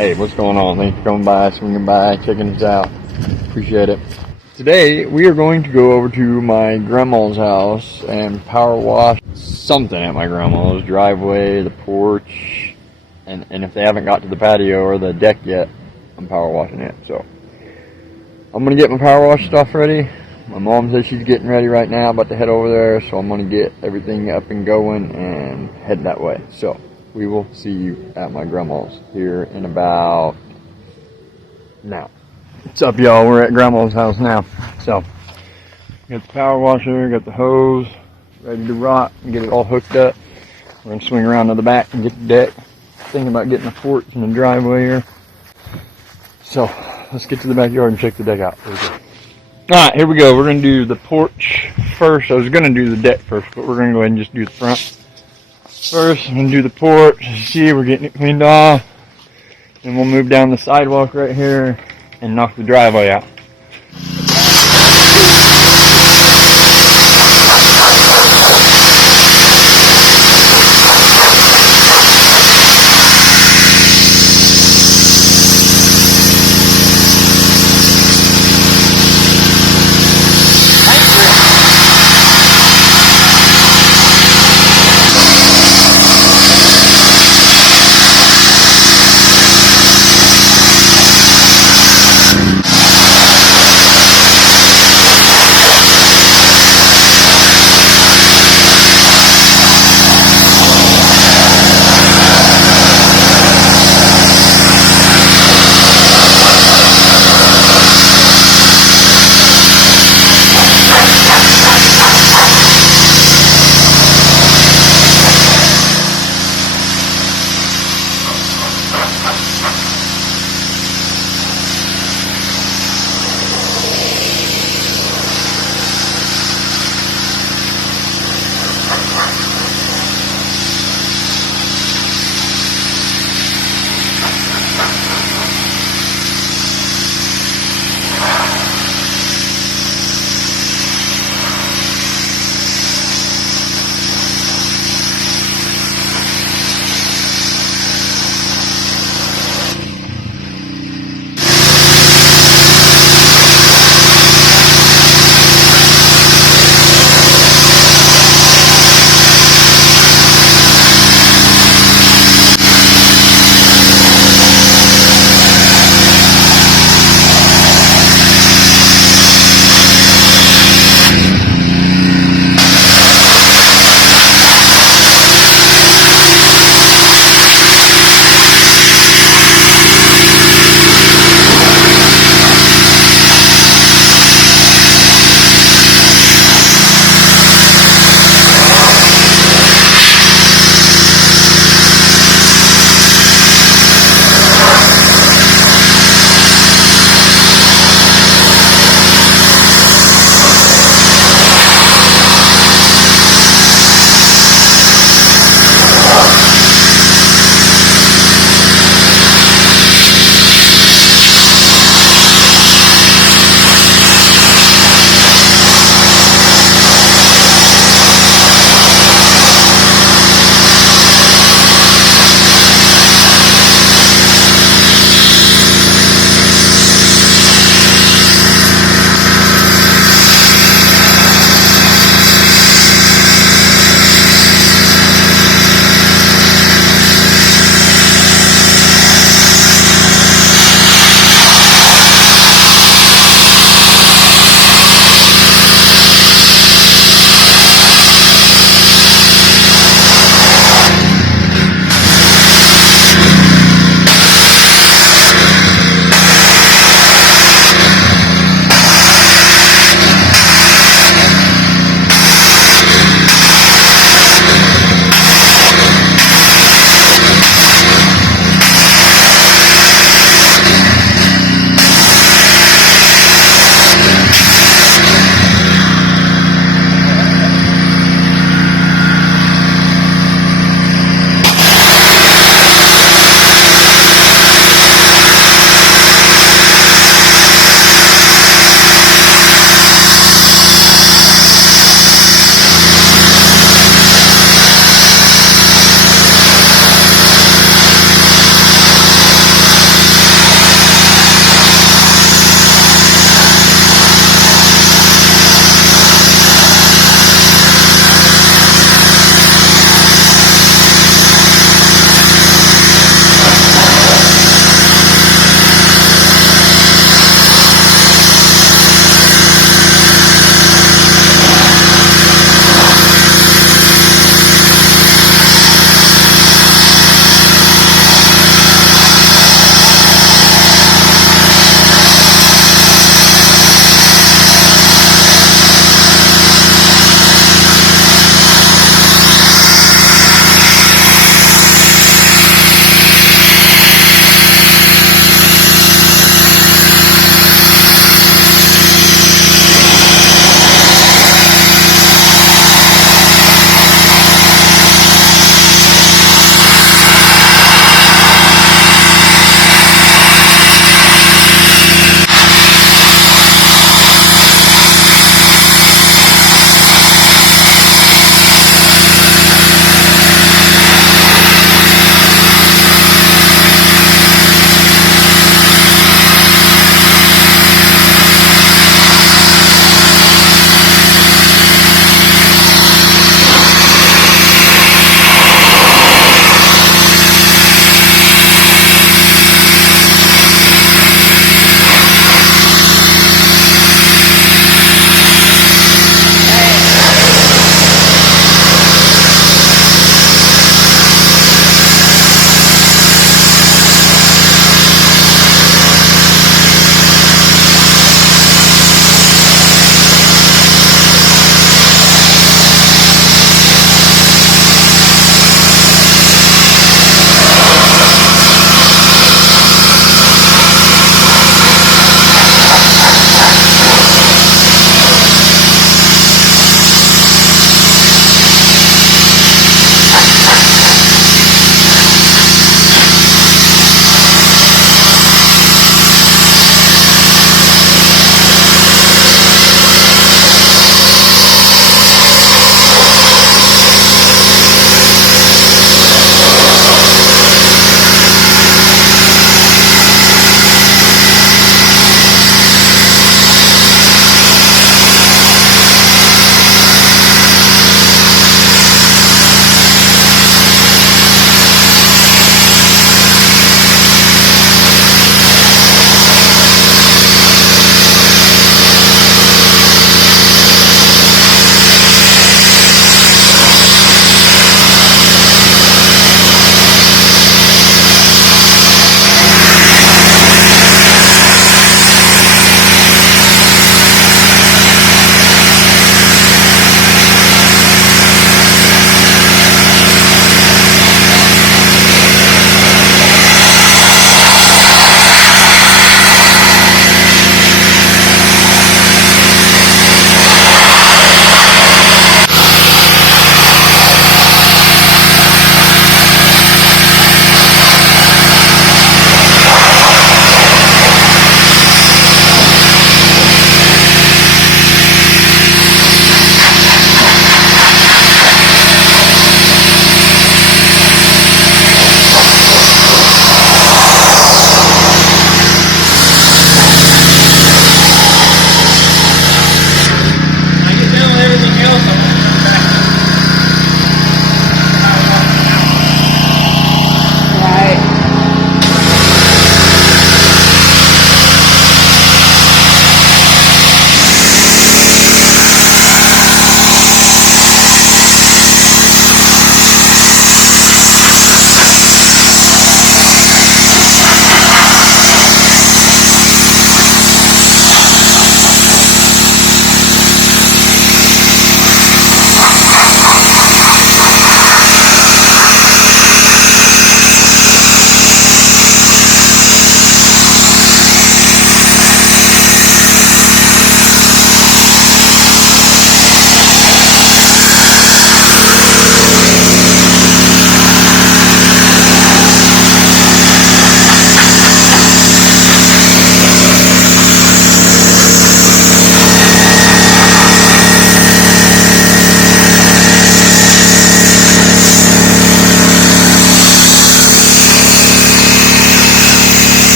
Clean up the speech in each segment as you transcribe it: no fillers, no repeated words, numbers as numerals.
Hey, what's going on? Thanks for coming by, swinging by, checking us out. Appreciate it. Today, we are going to go over to my grandma's house and power wash something at my grandma's driveway, the porch, and if they haven't got to the patio or the deck yet, I'm power washing it. So, I'm going to get my power wash stuff ready. My mom says she's getting ready right now, about to head over there, so I'm going to get everything up and going and head that way. So, we will see you at my grandma's here in about now. What's up, y'all? We're at grandma's house now. So, got the power washer, got the hose, ready to rock and get it all hooked up. We're going to swing around to the back and get the deck. Thinking about getting a porch and a driveway here. So, let's get to the backyard and check the deck out. Alright, here we go. We're going to do the porch first. I was going to do the deck first, but we're going to go ahead and just do the front first. I'm going to do the porch. See, we're getting it cleaned off. Then we'll move down the sidewalk right here and knock the driveway out.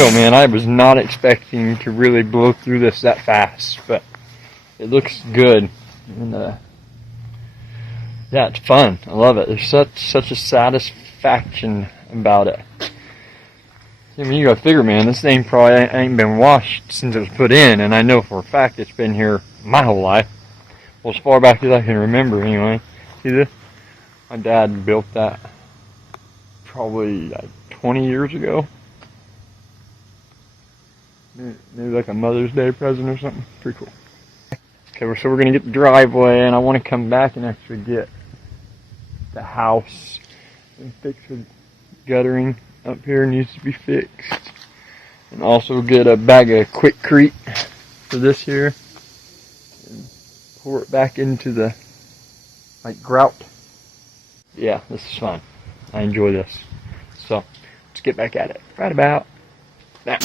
real, man, I was not expecting to really blow through this that fast, but it looks good. And yeah, it's fun. I love it. There's such a satisfaction about it. I mean, you gotta figure, man, this thing probably ain't been washed since it was put in, and I know for a fact it's been here my whole life. Well, as far back as I can remember, anyway. See this? My dad built that probably like 20 years ago. Maybe like a Mother's Day present or something. Pretty cool. Okay, so we're gonna get the driveway, and I want to come back and actually get the house and fix the guttering up here. Needs to be fixed, and also get a bag of Quikrete for this here and pour it back into the like grout. Yeah, this is fun. I enjoy this. So let's get back at it right about now.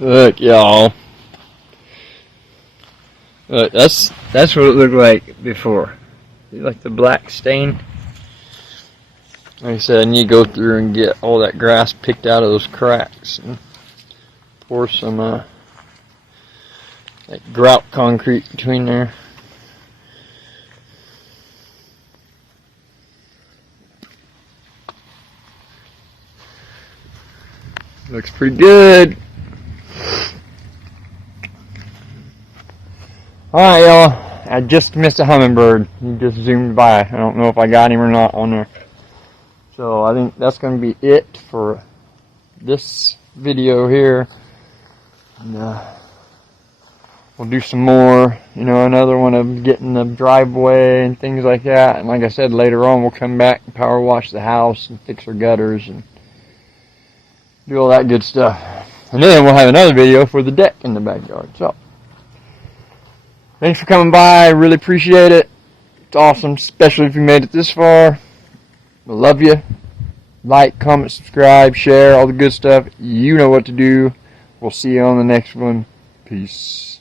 Look, y'all. Look, that's what it looked like before. See, like the black stain. Like I said, I need to go through and get all that grass picked out of those cracks and pour some like grout concrete between there. Looks pretty good. Alright, y'all, I just missed a hummingbird. He just zoomed by. I don't know if I got him or not on there. So I think that's going to be it for this video here. And, we'll do some more, another one of getting the driveway and things like that. And like I said, later on we'll come back and power wash the house and fix our gutters and do all that good stuff. And then we'll have another video for the deck in the backyard. So thanks for coming by. I really appreciate it. It's awesome, especially if you made it this far. I love you. Like, comment, subscribe, share, all the good stuff. You know what to do. We'll see you on the next one. Peace.